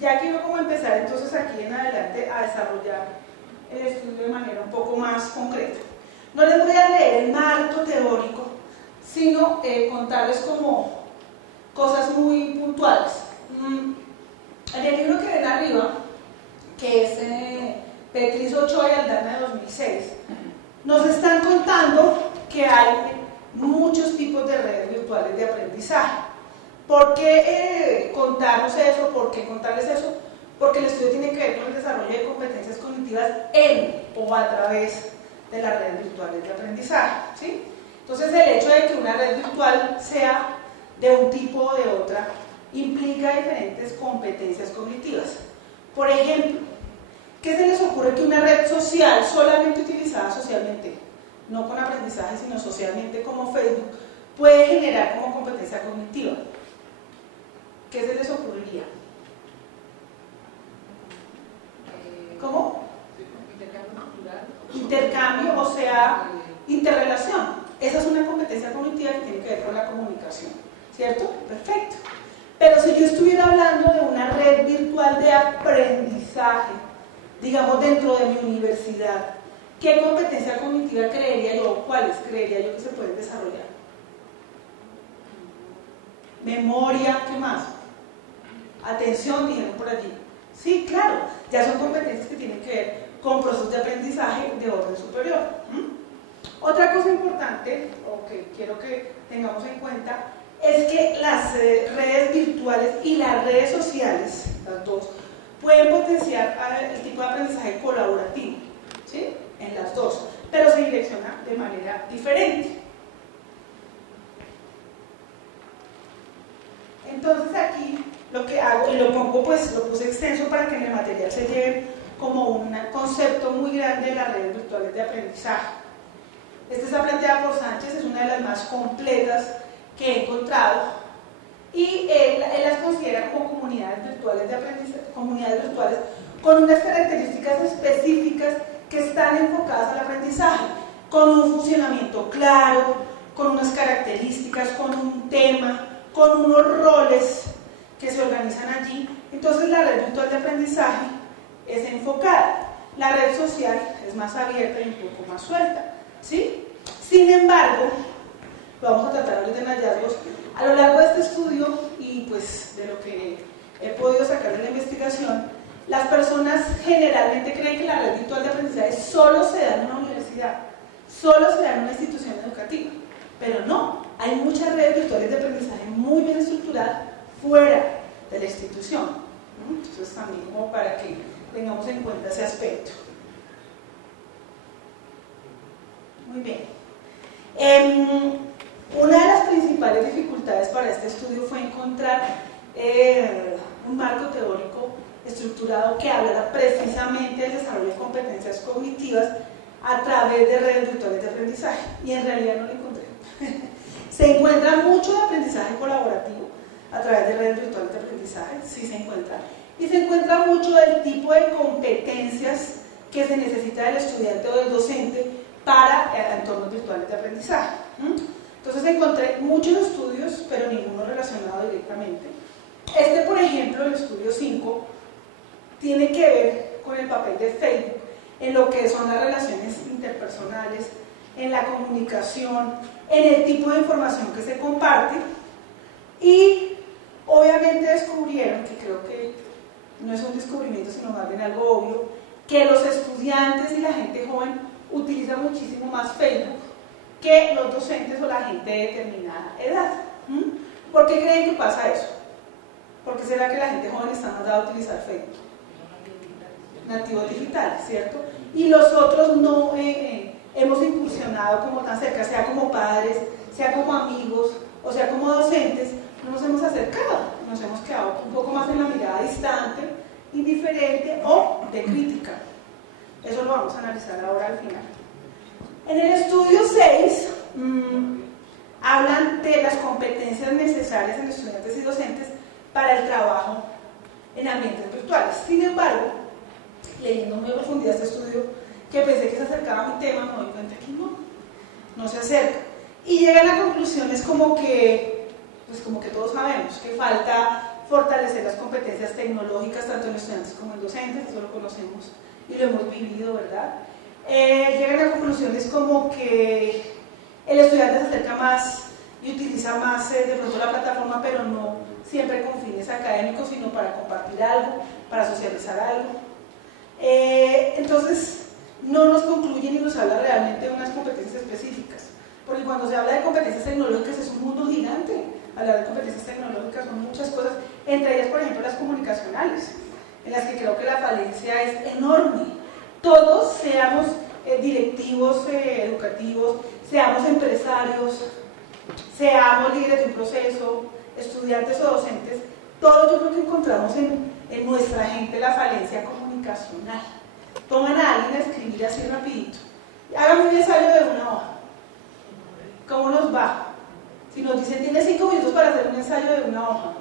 Ya quiero como empezar entonces aquí en adelante a desarrollar el estudio de manera un poco más concreta. No les voy a leer el marco teórico, sino contarles como cosas muy puntuales. En el libro que ven arriba, que es Petris, Ochoa y Aldana de 2006, nos están contando que hay muchos tipos de redes virtuales de aprendizaje. ¿Por qué contarnos eso? ¿Por qué contarles eso? Porque el estudio tiene que ver con el desarrollo de competencias cognitivas en o a través de las redes virtuales de aprendizaje, ¿sí? Entonces el hecho de que una red virtual sea de un tipo o de otra implica diferentes competencias cognitivas. Por ejemplo, ¿qué se les ocurre que una red social solamente utilizada socialmente, no con aprendizaje sino socialmente como Facebook, puede generar como competencia cognitiva? ¿Qué se les ocurriría? ¿Cómo? Intercambio cultural. Intercambio, o sea, interrelación. Esa es una competencia cognitiva que tiene que ver con la comunicación, ¿cierto? Perfecto. Pero si yo estuviera hablando de una red virtual de aprendizaje, digamos dentro de mi universidad, ¿qué competencia cognitiva creería yo? ¿Cuáles creería yo que se pueden desarrollar? Memoria, ¿qué más? Atención, dijeron por allí. Sí, claro, ya son competencias que tienen que ver con procesos de aprendizaje de orden superior. Otra cosa importante, o que quiero que tengamos en cuenta, es que las redes virtuales y las redes sociales, las dos, pueden potenciar el tipo de aprendizaje colaborativo, ¿sí? En las dos, pero se direcciona de manera diferente. Entonces aquí lo que hago, y lo pongo pues, lo puse extenso para que en el material se lleve como un concepto muy grande de las redes virtuales de aprendizaje. Esta está planteada por Sánchez, es una de las más completas que he encontrado, y él las considera como comunidades virtuales de aprendizaje, comunidades virtuales con unas características específicas que están enfocadas al aprendizaje, con un funcionamiento claro, con unas características, con un tema, con unos roles que se organizan allí. Entonces la red virtual de aprendizaje es enfocada, la red social es más abierta y un poco más suelta, ¿sí? Sin embargo, vamos a tratar de hallazgos a lo largo de este estudio y pues de lo que he podido sacar de la investigación. Las personas generalmente creen que la red virtual de aprendizaje solo se da en una universidad, solo se da en una institución educativa, pero no, hay muchas redes virtuales de aprendizaje muy bien estructuradas fuera de la institución. Entonces también como para que tengamos en cuenta ese aspecto. Muy bien. Una de las principales dificultades para este estudio fue encontrar un marco teórico estructurado que hablara precisamente del desarrollo de competencias cognitivas a través de redes virtuales de aprendizaje, y en realidad no lo encontré. Se encuentra mucho de aprendizaje colaborativo a través de redes virtuales de aprendizaje, sí se encuentra, y se encuentra mucho del tipo de competencias que se necesita del estudiante o del docente para entornos virtuales de aprendizaje. Entonces encontré muchos estudios, pero ninguno relacionado directamente. Este, por ejemplo, el estudio 5, tiene que ver con el papel de Facebook en lo que son las relaciones interpersonales, en la comunicación, en el tipo de información que se comparte, y obviamente descubrieron, que creo que no es un descubrimiento sino más bien algo obvio, que los estudiantes y la gente joven utilizan muchísimo más Facebook que los docentes o la gente de determinada edad. ¿Por qué creen que pasa eso? ¿Por qué será que la gente joven está más dada a utilizar Facebook? Nativos digitales, ¿cierto? Y los otros no hemos incursionado como tan cerca, sea como padres, sea como amigos, o sea como docentes, no nos hemos acercado, nos hemos quedado un poco más en la mirada distante, indiferente o de crítica. Eso lo vamos a analizar ahora al final. En el estudio 6 hablan de las competencias necesarias en estudiantes y docentes para el trabajo en ambientes virtuales. Sin embargo, leyendo muy a profundidad este estudio, que pensé que se acercaba a mi tema, me doy cuenta que no se acerca. Y llegan a conclusiones como que pues como que todos sabemos que falta fortalecer las competencias tecnológicas tanto en estudiantes como en docentes, eso lo conocemos y lo hemos vivido, ¿verdad? Llegan a conclusiones como que el estudiante se acerca más y utiliza más de pronto la plataforma, pero no siempre con fines académicos, sino para compartir algo, para socializar algo. Entonces, no nos concluye ni nos habla realmente de unas competencias específicas, porque cuando se habla de competencias tecnológicas es un mundo gigante. Hablar de competencias tecnológicas son muchas cosas, entre ellas, por ejemplo, las comunicacionales, en las que creo que la falencia es enorme. Todos, seamos directivos educativos, seamos empresarios, seamos líderes de un proceso, estudiantes o docentes, todos yo creo que encontramos en nuestra gente la falencia comunicacional. Pongan a alguien a escribir así rapidito, hágame un ensayo de una hoja, ¿cómo nos va? Si nos dicen, tiene 5 minutos para hacer un ensayo de una hoja,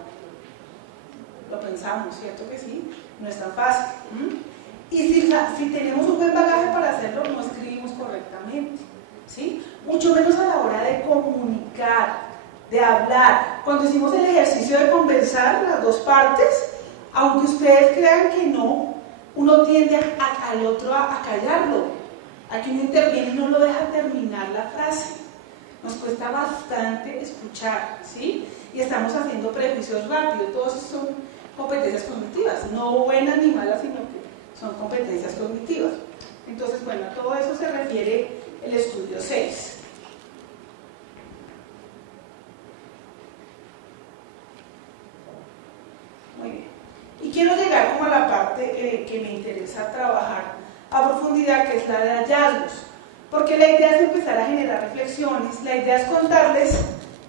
lo pensamos, ¿cierto que sí? No es tan fácil. Y si tenemos un buen bagaje para hacerlo, no escribimos correctamente, ¿sí? Mucho menos a la hora de comunicar, de hablar. Cuando hicimos el ejercicio de conversar las dos partes, aunque ustedes crean que no, uno tiende al otro a callarlo, a que uno interviene y no lo deja terminar la frase. Nos cuesta bastante escuchar, ¿sí? Y estamos haciendo prejuicios rápidos, todos son competencias cognitivas, no buenas ni malas, sino que son competencias cognitivas. Entonces, bueno, a todo eso se refiere el estudio 6. Muy bien. Y quiero llegar como a la parte que me interesa trabajar a profundidad, que es la de hallazgos. Porque la idea es empezar a generar reflexiones, la idea es contarles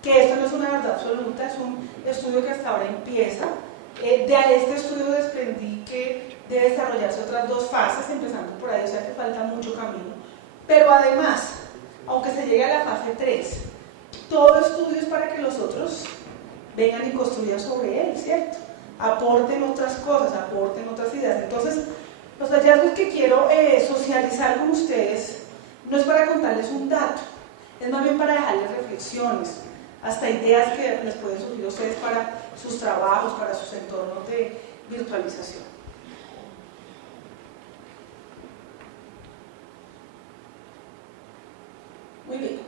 que esto no es una verdad absoluta, es un estudio que hasta ahora empieza. De este estudio desprendí que debe desarrollarse otras 2 fases, empezando por ahí, o sea que falta mucho camino. Pero además, aunque se llegue a la fase 3, todo estudio es para que los otros vengan y construyan sobre él, ¿cierto? Aporten otras cosas, aporten otras ideas. Entonces, los hallazgos que quiero socializar con ustedes no es para contarles un dato, es más bien para dejarles reflexiones, hasta ideas que les pueden surgir a ustedes para sus trabajos, para sus entornos de virtualización. Muy bien.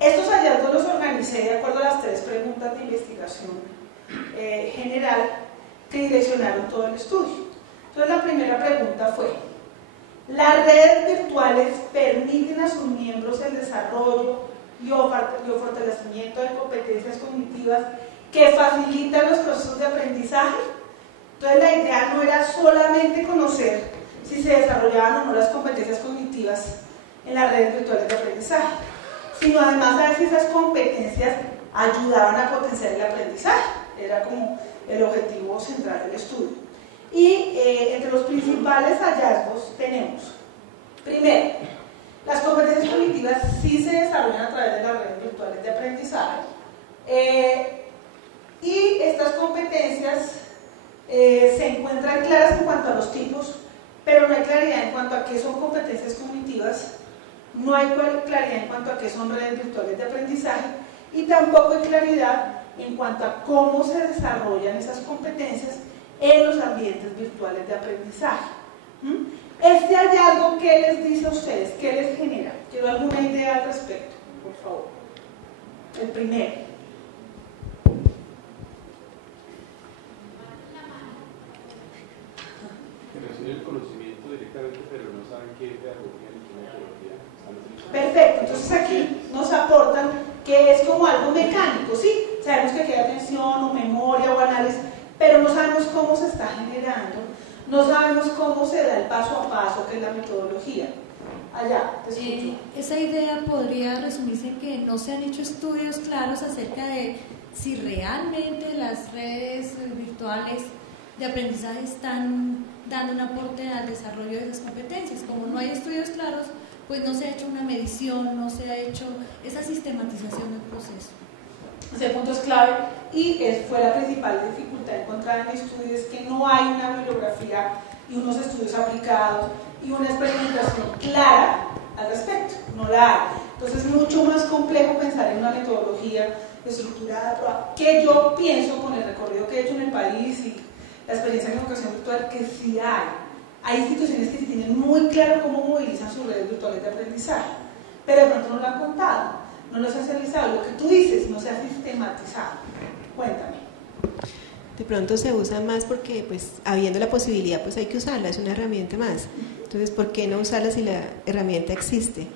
Estos hallazgos los organicé de acuerdo a las 3 preguntas de investigación general que direccionaron todo el estudio. Entonces, la primera pregunta fue: ¿las redes virtuales permiten a sus miembros el desarrollo y o fortalecimiento de competencias cognitivas que facilitan los procesos de aprendizaje? Entonces, la idea no era solamente conocer si se desarrollaban o no las competencias cognitivas en las redes virtuales de aprendizaje, sino además saber si esas competencias ayudaban a potenciar el aprendizaje. Era como el objetivo central del estudio. Y entre los principales hallazgos tenemos, primero, las competencias cognitivas sí se desarrollan a través de las redes virtuales de aprendizaje, y estas competencias se encuentran claras en cuanto a los tipos, pero no hay claridad en cuanto a qué son competencias cognitivas, no hay claridad en cuanto a qué son redes virtuales de aprendizaje, y tampoco hay claridad en cuanto a cómo se desarrollan esas competencias en los ambientes virtuales de aprendizaje. Este hallazgo, ¿qué les dice a ustedes? ¿Qué les genera? Quiero alguna idea al respecto, por favor. El primero. Que reciben el conocimiento directamente, pero no saben qué pedagogía ni qué metodología están utilizando. Perfecto, entonces aquí nos aportan que es como algo mecánico, ¿sí? Sabemos que hay atención o memoria o análisis, pero no sabemos cómo se está generando, no sabemos cómo se da el paso a paso, que es la metodología. Allá, te escucho. Esa idea podría resumirse en que no se han hecho estudios claros acerca de si realmente las redes virtuales de aprendizaje están dando un aporte al desarrollo de esas competencias. Como no hay estudios claros, pues no se ha hecho una medición, no se ha hecho esa sistematización del proceso. Ese punto es clave y fue la principal dificultad encontrada en estudios, que no hay una bibliografía y unos estudios aplicados y una experimentación clara al respecto, no la hay. Entonces es mucho más complejo pensar en una metodología, estructurada, probada, que yo pienso con el recorrido que he hecho en el país y la experiencia en educación virtual que sí hay. Hay instituciones que sí tienen muy claro cómo movilizan sus redes virtuales de aprendizaje, pero de pronto no lo han contado, no lo han socializado, lo que tú dices no se ha sistematizado. Cuéntame. De pronto se usa más porque, pues, habiendo la posibilidad, pues hay que usarla, es una herramienta más. Entonces, ¿por qué no usarla si la herramienta existe?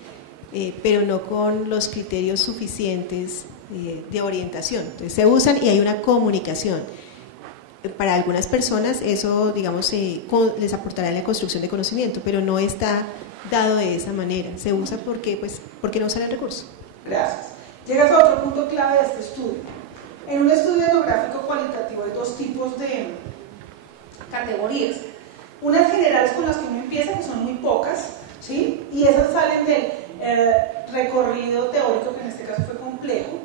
Pero no con los criterios suficientes de orientación. Entonces, se usan y hay una comunicación. Para algunas personas eso, digamos, les aportará en la construcción de conocimiento, pero no está dado de esa manera. Se usa porque no usar el recurso. Gracias. Llegas a otro punto clave de este estudio. En un estudio etnográfico cualitativo hay dos tipos de categorías. Unas generales con las que uno empieza, que son muy pocas, ¿sí? Y esas salen del recorrido teórico, que en este caso fue complejo.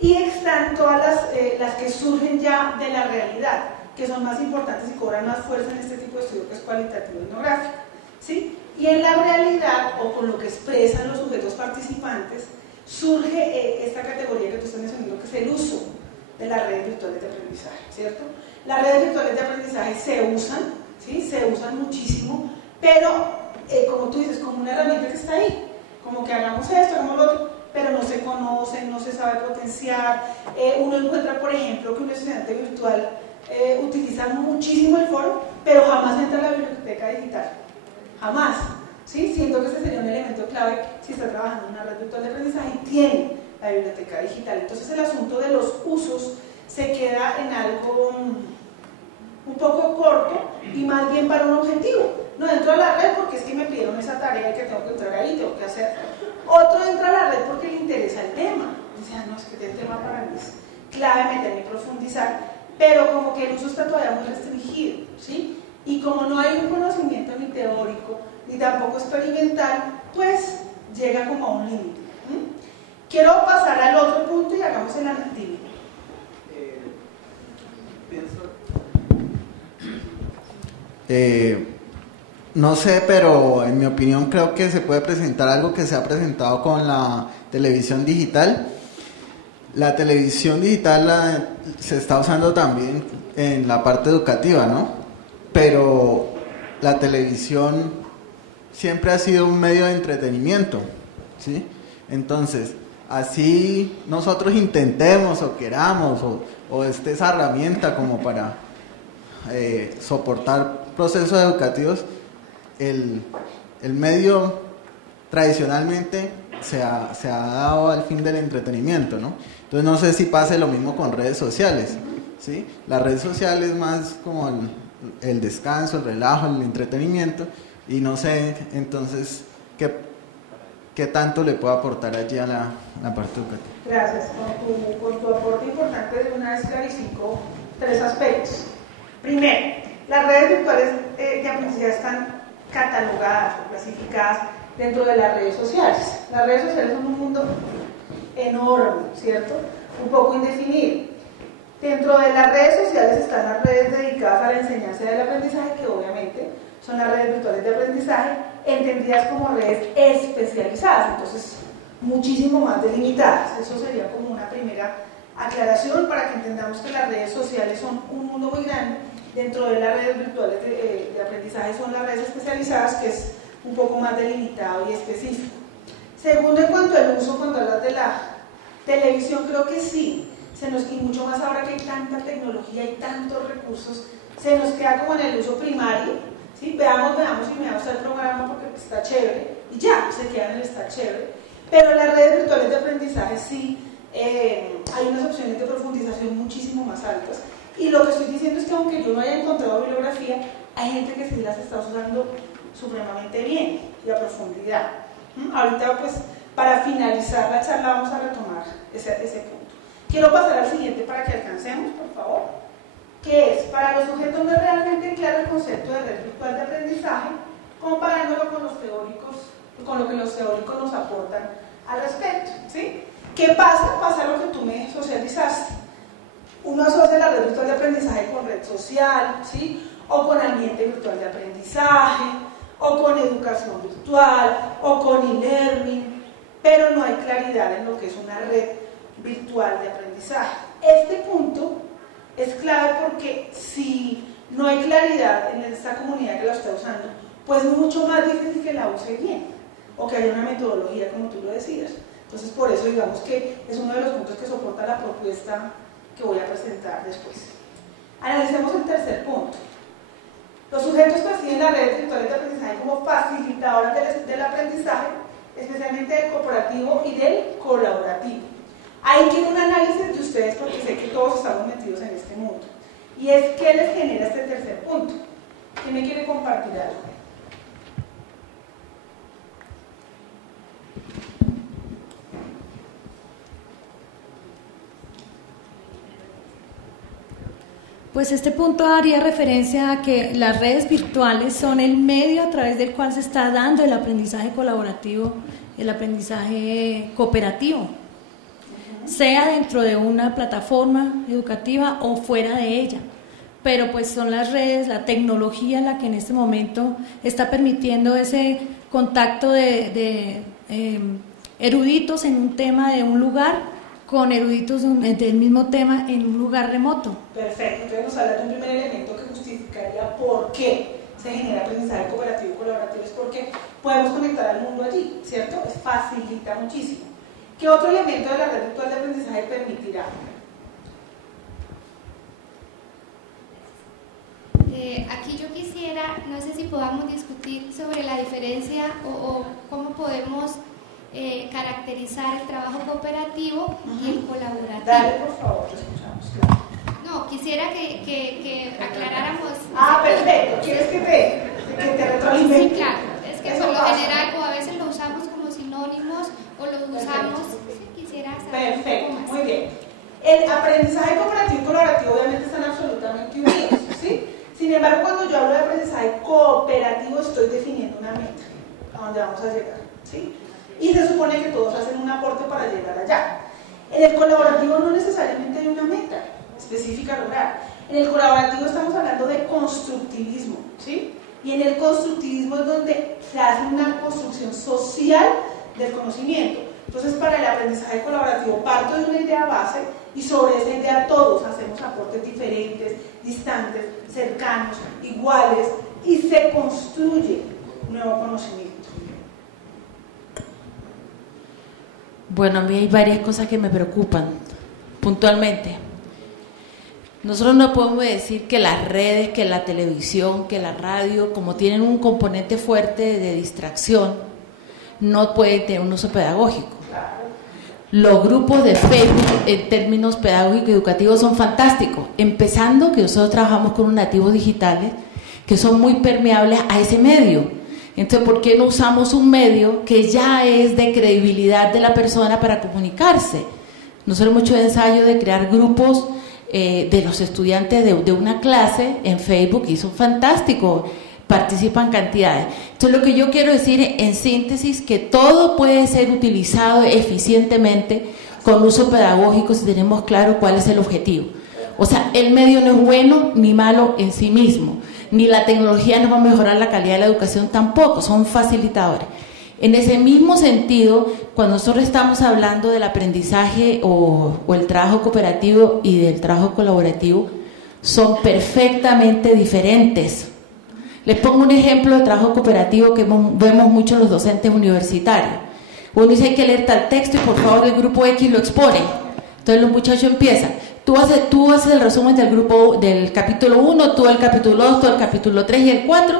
Y están todas las que surgen ya de la realidad, que son más importantes y cobran más fuerza en este tipo de estudio que es cualitativo etnográfico, ¿sí? Y en la realidad, o con lo que expresan los sujetos participantes, surge esta categoría que tú estás mencionando, que es el uso de las redes virtuales de aprendizaje, ¿cierto? Las redes virtuales de aprendizaje se usan, ¿sí? Se usan muchísimo, pero como tú dices, como una herramienta que está ahí, como que hagamos esto, hagamos lo otro, pero no se conocen, no se sabe potenciar. Uno encuentra, por ejemplo, que un estudiante virtual utiliza muchísimo el foro, pero jamás entra a la biblioteca digital, jamás, ¿sí? Siento que ese sería un elemento clave si está trabajando en una red virtual de aprendizaje y tiene la biblioteca digital. Entonces el asunto de los usos se queda en algo un poco corto y más bien para un objetivo. No entro a la red porque es que me pidieron esa tarea y que tengo que entrar ahí, tengo que hacer. Otro entra a la red porque le interesa el tema. O sea, no, es que el tema para mí es clave meterme y profundizar, pero como que el uso está todavía muy restringido, ¿sí? Y como no hay un conocimiento ni teórico ni tampoco experimental, pues llega como a un límite. Quiero pasar al otro punto y hagamos el anativo. No sé, pero en mi opinión creo que se puede presentar algo que se ha presentado con la televisión digital. La televisión digital se está usando también en la parte educativa, ¿no? Pero la televisión siempre ha sido un medio de entretenimiento, ¿sí? Entonces, así nosotros intentemos o queramos o esté esa herramienta como para soportar procesos educativos, el medio tradicionalmente se ha dado al fin del entretenimiento, ¿no? Entonces no sé si pase lo mismo con redes sociales, ¿sí? La red social es más como el descanso, el relajo, el entretenimiento, y no sé entonces qué tanto le puede aportar allí a la parte educativa. Gracias. Con tu aporte importante de una vez clarifico 3 aspectos. Primero, las redes virtuales de aprendizaje están catalogadas o clasificadas dentro de las redes sociales. Las redes sociales son un mundo enorme, ¿cierto? Un poco indefinido. Dentro de las redes sociales están las redes dedicadas a la enseñanza del aprendizaje, que obviamente son las redes virtuales de aprendizaje, entendidas como redes especializadas, entonces muchísimo más delimitadas. Eso sería como una primera aclaración para que entendamos que las redes sociales son un mundo muy grande. Dentro de las redes virtuales de aprendizaje son las redes especializadas, que es un poco más delimitado y específico. Segundo, en cuanto al uso, cuando hablas de la televisión, creo que sí, y mucho más ahora que hay tanta tecnología y tantos recursos, se nos queda como en el uso primario, ¿sí? Veamos y me gusta el programa porque está chévere, y ya, se queda en el está chévere. Pero en las redes virtuales de aprendizaje sí hay unas opciones de profundización muchísimo más altas. Y lo que estoy diciendo es que aunque yo no haya encontrado bibliografía, hay gente que sí las está usando supremamente bien y a profundidad. Ahorita, pues, para finalizar la charla vamos a retomar ese punto. Quiero pasar al siguiente para que alcancemos, por favor, que es, para los sujetos no es realmente claro el concepto de red virtual de aprendizaje, comparándolo con los teóricos, con lo que los teóricos nos aportan al respecto, ¿sí? ¿Qué pasa? Pasa lo que tú me socializaste. Uno asocia la red virtual de aprendizaje con red social, ¿sí? O con ambiente virtual de aprendizaje, o con educación virtual, o con e-learning, pero no hay claridad en lo que es una red virtual de aprendizaje. Este punto es clave porque si no hay claridad en esta comunidad que la está usando, pues es mucho más difícil que la use bien o que haya una metodología como tú lo decías. Entonces por eso digamos que es uno de los puntos que soporta la propuesta que voy a presentar después. Analicemos el tercer punto. Los sujetos perciben las redes virtuales de aprendizaje como facilitadoras del aprendizaje, especialmente del cooperativo y del colaborativo. Ahí quiero un análisis de ustedes porque sé que todos estamos metidos en este mundo. Y es, ¿qué les genera este tercer punto? ¿Quién me quiere compartir algo? Pues este punto haría referencia a que las redes virtuales son el medio a través del cual se está dando el aprendizaje colaborativo, el aprendizaje cooperativo, sea dentro de una plataforma educativa o fuera de ella. Pero pues son las redes, la tecnología la que en este momento está permitiendo ese contacto de eruditos en un tema de un lugar con eruditos del mismo tema en un lugar remoto. Perfecto, entonces nos habla de un primer elemento que justificaría por qué se genera aprendizaje cooperativo y colaborativo, es porque podemos conectar al mundo allí, ¿cierto? Facilita muchísimo. ¿Qué otro elemento de la red virtual de aprendizaje permitirá? Aquí yo quisiera, no sé si podamos discutir sobre la diferencia o cómo podemos caracterizar el trabajo cooperativo y el colaborativo. Dale, por favor, te escuchamos. Claro. No, quisiera que aclaráramos. Perfecto. ¿Quieres que te retroalimente? Sí, claro. Es que por lo general o a veces lo usamos como sinónimos o lo usamos. Sí, quisiera saber. Perfecto, muy bien. El aprendizaje cooperativo y colaborativo obviamente están absolutamente unidos, ¿sí? Sin embargo, cuando yo hablo de aprendizaje cooperativo estoy definiendo una meta a donde vamos a llegar, ¿sí? Y se supone que todos hacen un aporte para llegar allá. En el colaborativo no necesariamente hay una meta específica a lograr. En el colaborativo estamos hablando de constructivismo, ¿sí? Y en el constructivismo es donde se hace una construcción social del conocimiento. Entonces, para el aprendizaje colaborativo parto de una idea base y sobre esa idea todos hacemos aportes diferentes, distantes, cercanos, iguales y se construye un nuevo conocimiento. Bueno, a mí hay varias cosas que me preocupan puntualmente. Nosotros no podemos decir que las redes, que la televisión, que la radio, como tienen un componente fuerte de distracción, no pueden tener un uso pedagógico. Los grupos de Facebook en términos pedagógicos y educativos son fantásticos, empezando que nosotros trabajamos con unos nativos digitales que son muy permeables a ese medio. Entonces, ¿por qué no usamos un medio que ya es de credibilidad de la persona para comunicarse? Nosotros hemos hecho ensayo de crear grupos de los estudiantes de una clase en Facebook y son fantásticos, participan cantidades. Entonces, lo que yo quiero decir en síntesis, que todo puede ser utilizado eficientemente con uso pedagógico si tenemos claro cuál es el objetivo. O sea, el medio no es bueno ni malo en sí mismo, ni la tecnología nos va a mejorar la calidad de la educación tampoco, son facilitadores. En ese mismo sentido, cuando nosotros estamos hablando del aprendizaje o el trabajo cooperativo y del trabajo colaborativo, son perfectamente diferentes. Les pongo un ejemplo de trabajo cooperativo que vemos mucho en los docentes universitarios. Uno dice hay que leer tal texto y por favor el grupo X lo expone. Entonces los muchachos empiezan. Tú haces el resumen del grupo, del capítulo 1, tú el capítulo 2, tú el capítulo 3 y el 4,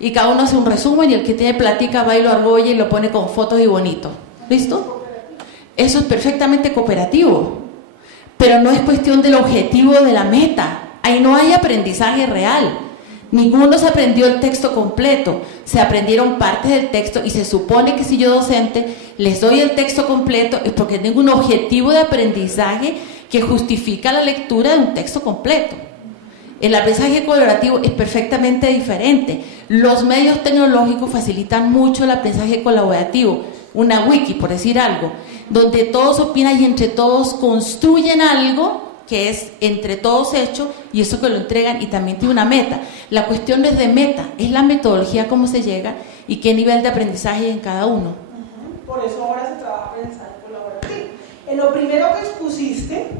y cada uno hace un resumen y el que tiene platica va y lo argolla y lo pone con fotos y bonito. ¿Listo? Eso es perfectamente cooperativo, pero no es cuestión del objetivo de la meta. Ahí no hay aprendizaje real. Ninguno se aprendió el texto completo, se aprendieron partes del texto y se supone que si yo docente les doy el texto completo es porque tengo un objetivo de aprendizaje que justifica la lectura de un texto completo. El aprendizaje colaborativo es perfectamente diferente. Los medios tecnológicos facilitan mucho el aprendizaje colaborativo. Una wiki, por decir algo, donde todos opinan y entre todos construyen algo que es entre todos hecho y eso que lo entregan y también tiene una meta. La cuestión no es de meta, es la metodología, cómo se llega y qué nivel de aprendizaje hay en cada uno. Por eso ahora se trabaja aprendizaje colaborativo. El En lo primero que expusiste,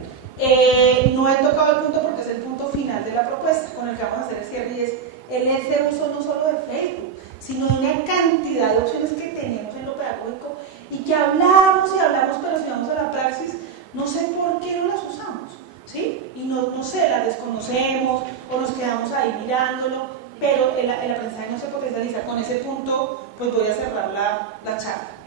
no he tocado el punto porque es el punto final de la propuesta con el que vamos a hacer el cierre, y es el uso no solo de Facebook, sino de una cantidad de opciones que tenemos en lo pedagógico y que hablamos y hablamos, pero si vamos a la praxis, no sé por qué no las usamos, ¿sí? Y no sé, las desconocemos o nos quedamos ahí mirándolo, pero el aprendizaje no se potencializa. Con ese punto, pues voy a cerrar la charla.